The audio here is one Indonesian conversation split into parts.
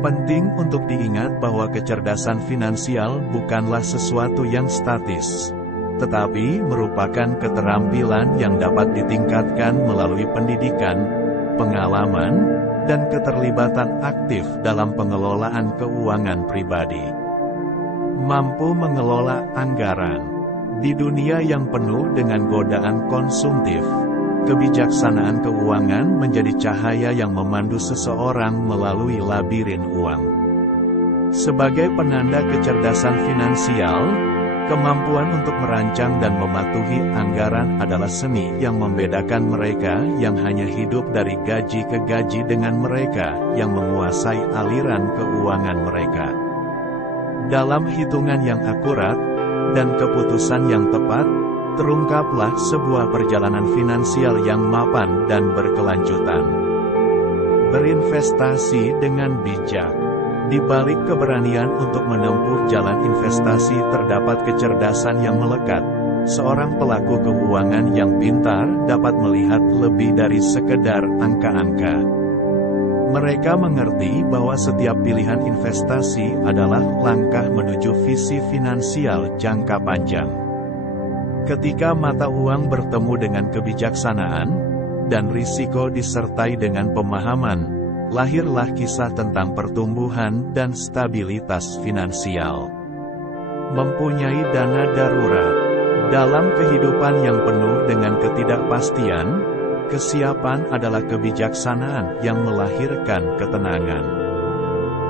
Penting untuk diingat bahwa kecerdasan finansial bukanlah sesuatu yang statis, tetapi merupakan keterampilan yang dapat ditingkatkan melalui pendidikan, pengalaman, dan keterlibatan aktif dalam pengelolaan keuangan pribadi. Mampu mengelola anggaran. Di dunia yang penuh dengan godaan konsumtif, kebijaksanaan keuangan menjadi cahaya yang memandu seseorang melalui labirin uang. Sebagai penanda kecerdasan finansial, kemampuan untuk merancang dan mematuhi anggaran adalah seni yang membedakan mereka yang hanya hidup dari gaji ke gaji dengan mereka yang menguasai aliran keuangan mereka. Dalam hitungan yang akurat dan keputusan yang tepat, terungkaplah sebuah perjalanan finansial yang mapan dan berkelanjutan. Berinvestasi dengan bijak. Di balik keberanian untuk menempuh jalan investasi terdapat kecerdasan yang melekat. Seorang pelaku keuangan yang pintar dapat melihat lebih dari sekedar angka-angka. Mereka mengerti bahwa setiap pilihan investasi adalah langkah menuju visi finansial jangka panjang. Ketika mata uang bertemu dengan kebijaksanaan, dan risiko disertai dengan pemahaman, lahirlah kisah tentang pertumbuhan dan stabilitas finansial. Mempunyai dana darurat. Dalam kehidupan yang penuh dengan ketidakpastian, kesiapan adalah kebijaksanaan yang melahirkan ketenangan.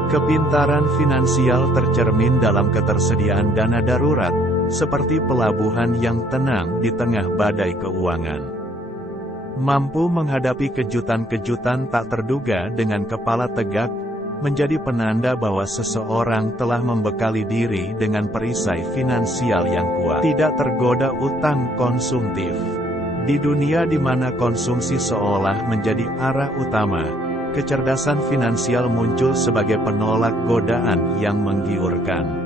Kepintaran finansial tercermin dalam ketersediaan dana darurat, seperti pelabuhan yang tenang di tengah badai keuangan. Mampu menghadapi kejutan-kejutan tak terduga dengan kepala tegak, menjadi penanda bahwa seseorang telah membekali diri dengan perisai finansial yang kuat. Tidak tergoda utang konsumtif. Di dunia di mana konsumsi seolah menjadi arah utama, kecerdasan finansial muncul sebagai penolak godaan yang menggiurkan.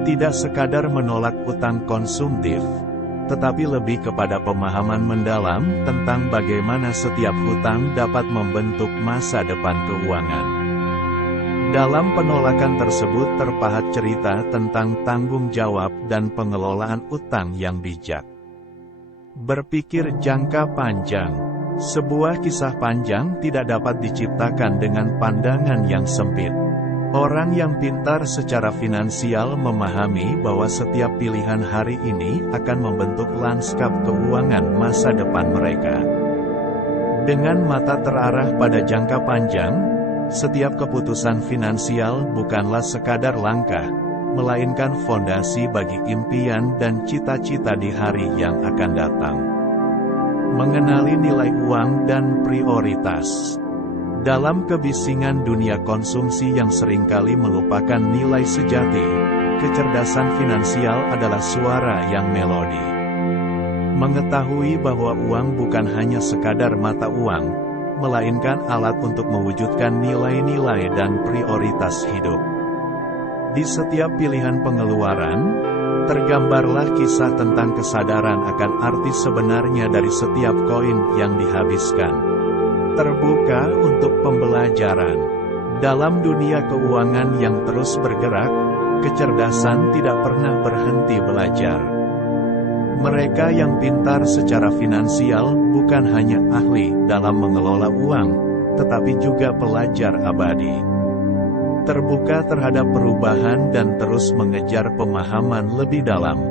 Tidak sekadar menolak utang konsumtif, tetapi lebih kepada pemahaman mendalam tentang bagaimana setiap hutang dapat membentuk masa depan keuangan. Dalam penolakan tersebut terpahat cerita tentang tanggung jawab dan pengelolaan utang yang bijak. Berpikir jangka panjang. Sebuah kisah panjang tidak dapat diciptakan dengan pandangan yang sempit. Orang yang pintar secara finansial memahami bahwa setiap pilihan hari ini akan membentuk lanskap keuangan masa depan mereka. Dengan mata terarah pada jangka panjang, setiap keputusan finansial bukanlah sekadar langkah, melainkan fondasi bagi impian dan cita-cita di hari yang akan datang. Mengenali nilai uang dan prioritas. Dalam kebisingan dunia konsumsi yang seringkali melupakan nilai sejati, kecerdasan finansial adalah suara yang melodi. Mengetahui bahwa uang bukan hanya sekadar mata uang, melainkan alat untuk mewujudkan nilai-nilai dan prioritas hidup. Di setiap pilihan pengeluaran, tergambarlah kisah tentang kesadaran akan arti sebenarnya dari setiap koin yang dihabiskan. Terbuka untuk pembelajaran. Dalam dunia keuangan yang terus bergerak, kecerdasan tidak pernah berhenti belajar. Mereka yang pintar secara finansial bukan hanya ahli dalam mengelola uang, tetapi juga pelajar abadi. Terbuka terhadap perubahan dan terus mengejar pemahaman lebih dalam.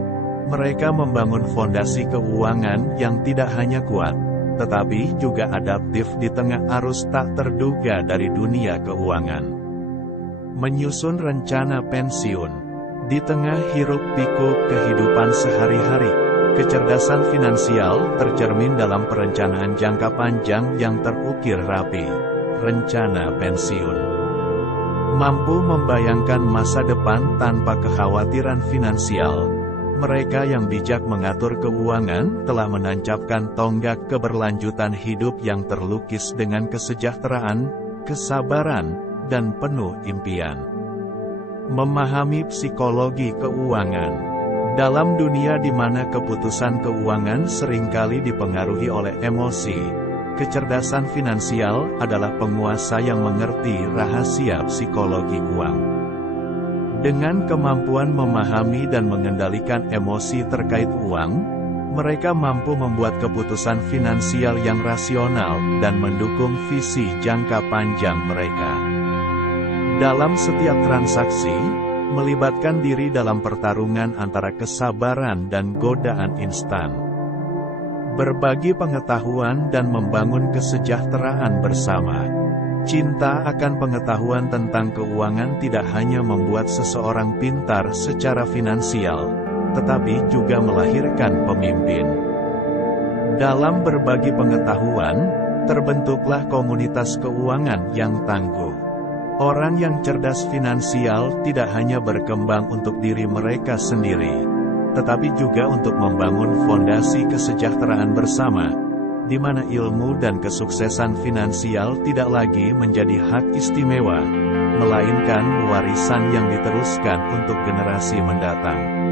Mereka membangun fondasi keuangan yang tidak hanya kuat, tetapi juga adaptif di tengah arus tak terduga dari dunia keuangan. Menyusun rencana pensiun. Di tengah hiruk-pikuk kehidupan sehari-hari, kecerdasan finansial tercermin dalam perencanaan jangka panjang yang terukir rapi. Rencana pensiun. Mampu membayangkan masa depan tanpa kekhawatiran finansial. Mereka yang bijak mengatur keuangan telah menancapkan tonggak keberlanjutan hidup yang terlukis dengan kesejahteraan, kesabaran, dan penuh impian. Memahami psikologi keuangan. Dalam dunia di mana keputusan keuangan seringkali dipengaruhi oleh emosi, kecerdasan finansial adalah penguasa yang mengerti rahasia psikologi uang. Dengan kemampuan memahami dan mengendalikan emosi terkait uang, mereka mampu membuat keputusan finansial yang rasional dan mendukung visi jangka panjang mereka. Dalam setiap transaksi, melibatkan diri dalam pertarungan antara kesabaran dan godaan instan. Berbagi pengetahuan dan membangun kesejahteraan bersama. Cinta akan pengetahuan tentang keuangan tidak hanya membuat seseorang pintar secara finansial, tetapi juga melahirkan pemimpin. Dalam berbagi pengetahuan, terbentuklah komunitas keuangan yang tangguh. Orang yang cerdas finansial tidak hanya berkembang untuk diri mereka sendiri, tetapi juga untuk membangun fondasi kesejahteraan bersama, di mana ilmu dan kesuksesan finansial tidak lagi menjadi hak istimewa, melainkan warisan yang diteruskan untuk generasi mendatang.